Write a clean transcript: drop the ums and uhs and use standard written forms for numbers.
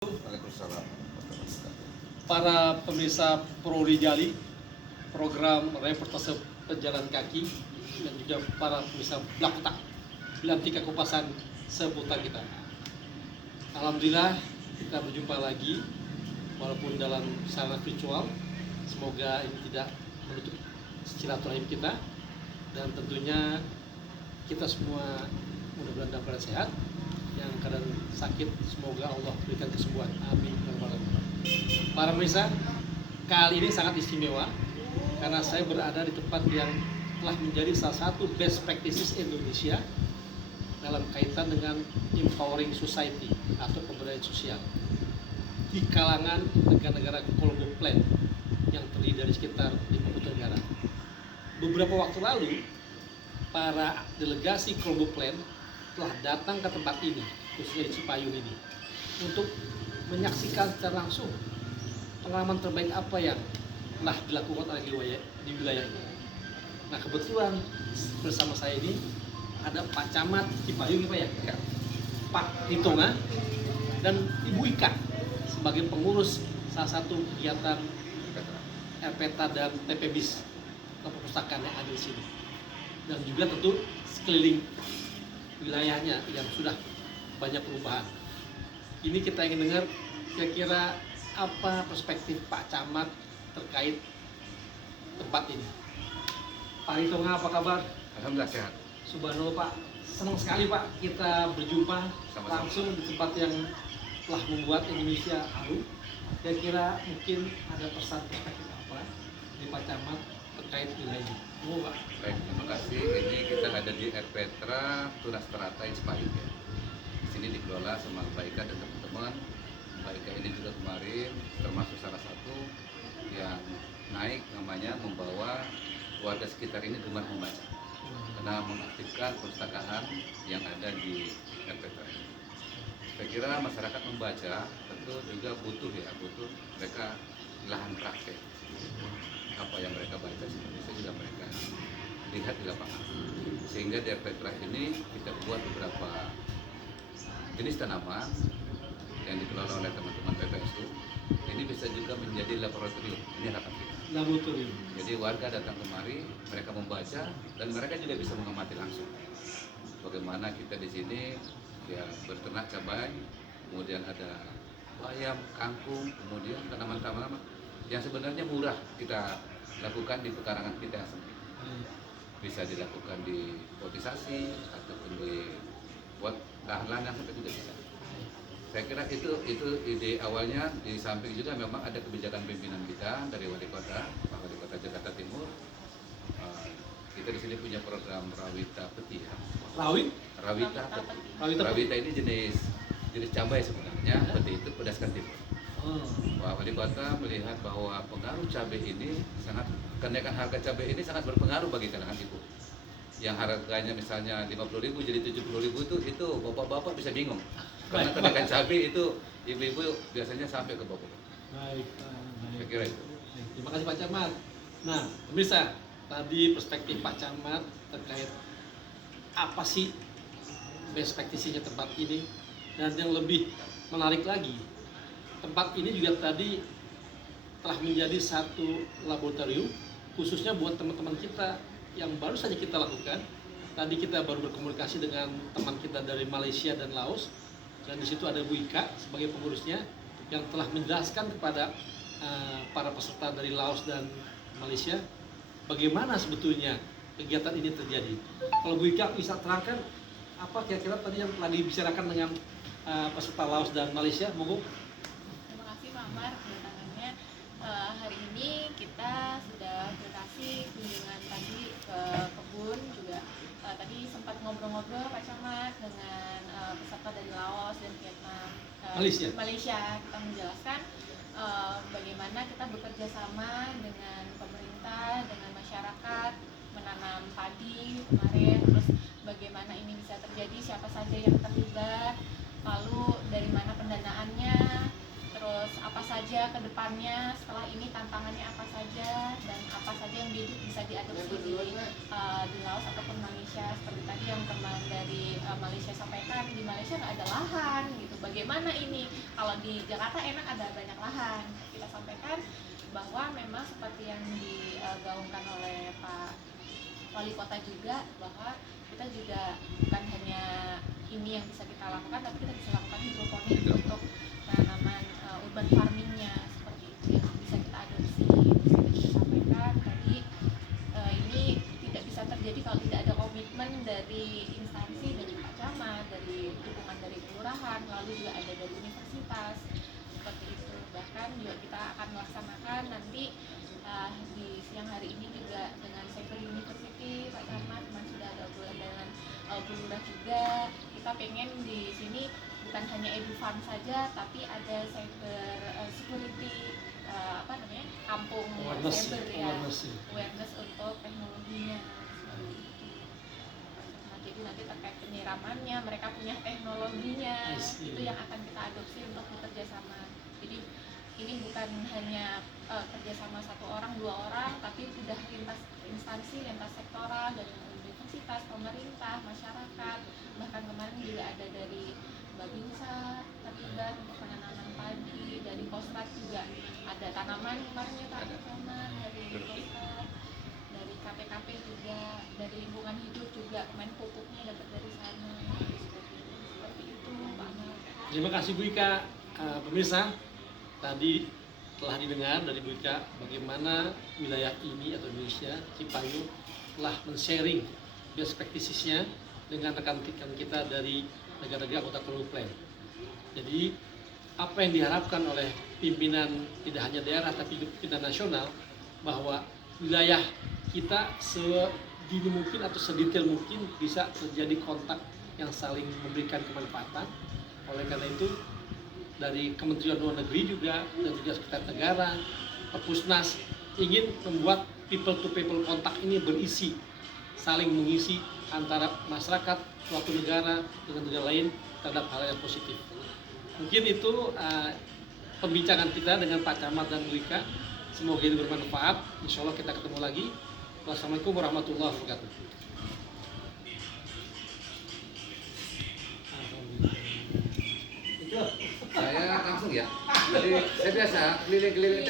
Waalaikumsalam warahmatullahi wabarakatuh. Para pemirsa Pro Rijali, program reportase pejalan kaki, dan juga para pemirsa Blakutak, Belantika Kupasan seputar kita. Alhamdulillah kita berjumpa lagi, walaupun dalam sarana virtual. Semoga ini tidak menutup silaturahim kita, dan tentunya kita semua mudah-mudahan dalam keadaan sehat. Yang kadang sakit, semoga Allah berikan kesembuhan. Amin. Para pemirsa, kali ini sangat istimewa karena saya berada di tempat yang telah menjadi salah satu best practices Indonesia dalam kaitan dengan empowering society atau pemberdayaan sosial di kalangan negara-negara Colombo Plan yang terdiri dari sekitar 50 negara. Beberapa waktu lalu, para delegasi Colombo Plan telah datang ke tempat ini, khususnya di Cipayung ini, untuk menyaksikan secara langsung pengalaman terbaik apa yang telah dilakukan oleh di wilayah ini. Nah, kebetulan bersama saya ini ada Pak Camat Cipayung, Pak ya? Pak Hitonga dan Ibu Ika sebagai pengurus salah satu kegiatan RPTA dan TPBIS atau perpustakaan yang ada di sini, dan juga tentu sekeliling wilayahnya yang sudah banyak perubahan. Ini kita ingin dengar kira-kira apa perspektif Pak Camat terkait tempat ini. Pak Hitonga, apa kabar? Alhamdulillah sehat. Subhanallah Pak, senang sekali Pak kita berjumpa Sama-sama. langsung di tempat yang telah membuat Indonesia harum. Kira-kira mungkin ada pesan perspektif apa di Pak Camat terkait wilayah ini? Oh, Pak. Baik, terima kasih. Ini kita ada di RPTRA Tunas Teratai Cipayung ya. Di sini dikelola sama Mbak Ika dan teman-teman. Mbak Ika ini juga kemarin termasuk salah satu yang naik namanya membawa warga sekitar ini gemar membaca karena mengaktifkan perpustakaan yang ada di RPTRA ini. Saya kira masyarakat membaca tentu juga butuh mereka lahan praktek apa yang mereka baca bisa juga mereka lihat di lapangan, sehingga di RPTRA ini kita buat beberapa jenis tanaman yang dikelola oleh teman-teman PPSU. Ini bisa juga menjadi laboratorium. Ini harapan kita. Laboratorium. Jadi warga datang kemari, mereka membaca dan mereka juga bisa mengamati langsung bagaimana kita di sini ya berternak cabai, kemudian ada bayam, kangkung, kemudian tanaman-tanaman yang sebenarnya murah kita lakukan di pekarangan kita yang sempit. Bisa dilakukan di potisasi ataupun di buat lahan-lahan yang sempit juga bisa. Saya kira itu ide awalnya. Di samping juga memang ada kebijakan pimpinan kita dari Wali Kota, Pak Wali Kota Jakarta Timur. Kita di sini punya program Rawita Peti ya. Rawita Peti. Rawita ini jenis cabai sebenarnya, peti itu pedaskan timur. Pak Wali Kota melihat bahwa pengaruh cabai ini kenaikan harga cabai ini sangat berpengaruh bagi kalangan ibu. Yang harganya misalnya 50.000 jadi 70.000 itu bapak-bapak bisa bingung. Karena kenaikan cabai itu ibu-ibu biasanya sampai ke bawah. Baik. Saya kira itu. Terima kasih Pak Camat. Nah, pemirsa, tadi perspektif Pak Camat terkait apa sih best practice-nya tempat ini, dan yang lebih menarik lagi, tempat ini juga tadi telah menjadi satu laboratorium khususnya buat teman-teman kita yang baru saja kita lakukan. Tadi kita baru berkomunikasi dengan teman kita dari Malaysia dan Laos, dan di situ ada Bu Ika sebagai pengurusnya yang telah menjelaskan kepada para peserta dari Laos dan Malaysia bagaimana sebetulnya kegiatan ini terjadi. Kalau Bu Ika bisa terangkan apa kira-kira tadi yang telah dibicarakan dengan peserta Laos dan Malaysia, monggo. Terima kasih Pak Amar kedatangannya. Hari ini kita sudah berkasih kunjungan tadi ke kebun juga. Tadi sempat ngobrol-ngobrol Pak Camat dengan peserta dari Laos dan Vietnam, Malaysia. Kita menjelaskan bagaimana kita bekerja sama dengan pemerintah, dengan masyarakat, menanam padi kemarin, terus bagaimana ini bisa terjadi, siapa saja yang terlibat, lalu dari mana pendanaannya, terus apa saja saja ke depannya setelah ini, tantangannya apa saja, dan apa saja yang bisa diadopsi di Laos ataupun Malaysia. Seperti tadi yang teman dari Malaysia sampaikan, di Malaysia nggak ada lahan gitu. Bagaimana ini? Kalau di Jakarta enak ada banyak lahan. Kita sampaikan bahwa memang seperti yang digaungkan oleh Pak Wali Kota juga, bahwa kita juga bukan hanya ini yang bisa kita lakukan, tapi kita bisa lakukan hidroponik untuk tanaman urban farmingnya, seperti itu yang bisa kita adopsi. Bisa kita sampaikan tadi, ini tidak bisa terjadi kalau tidak ada komitmen dari instansi, dari Pak Camat, dari dukungan dari kelurahan, lalu juga ada dari universitas, seperti itu. Bahkan juga kita akan melaksanakan nanti di siang hari ini juga dengan Cyber University, Pak Camat, sudah ada obrolan dengan Bu Lurah juga. Kita pengen di sini bukan hanya edu farm saja, tapi ada cyber security, kampung cyber ya, awareness untuk teknologinya. Jadi nanti terkait penyiramannya, mereka punya teknologinya, itu yang akan kita adopsi untuk bekerja sama. Jadi ini bukan hanya kerjasama satu orang, dua orang, tapi sudah lintas instansi, lintas sektoral, dari universitas, pemerintah, masyarakat. Bahkan kemarin juga ada dari Babinsa terlibat untuk penanaman padi, dari Kostrat juga ada tanaman kemarin ya Pak Camat, dari Kostrat, dari KPKP juga, dari lingkungan hidup juga, pemain pupuknya dapat dari sana. Seperti itu Pak Ahmad. Terima kasih Bu Ika. Pemirsa, tadi telah didengar dari Bu Ika bagaimana wilayah ini atau Indonesia, Cipayung, telah men-sharing best practices-nya dengan rekan-rekan kita dari negara-negara anggota Global Plan. Jadi apa yang diharapkan oleh pimpinan tidak hanya daerah tapi juga pimpinan nasional, bahwa wilayah kita sedini mungkin atau sedetail mungkin bisa terjadi kontak yang saling memberikan kemanfaatan. Oleh karena itu dari Kementerian Luar Negeri juga dan juga Sekretariat Negara, Perpusnas ingin membuat people to people kontak ini berisi, saling mengisi antara masyarakat suatu negara dengan negara lain terhadap hal yang positif. Mungkin itu pembincangan kita dengan Pak Camat dan Bu Ika. Semoga ini bermanfaat. Insya Allah kita ketemu lagi. Wassalamualaikum warahmatullahi wabarakatuh. Saya langsung ya. Jadi saya biasa keliling-keliling.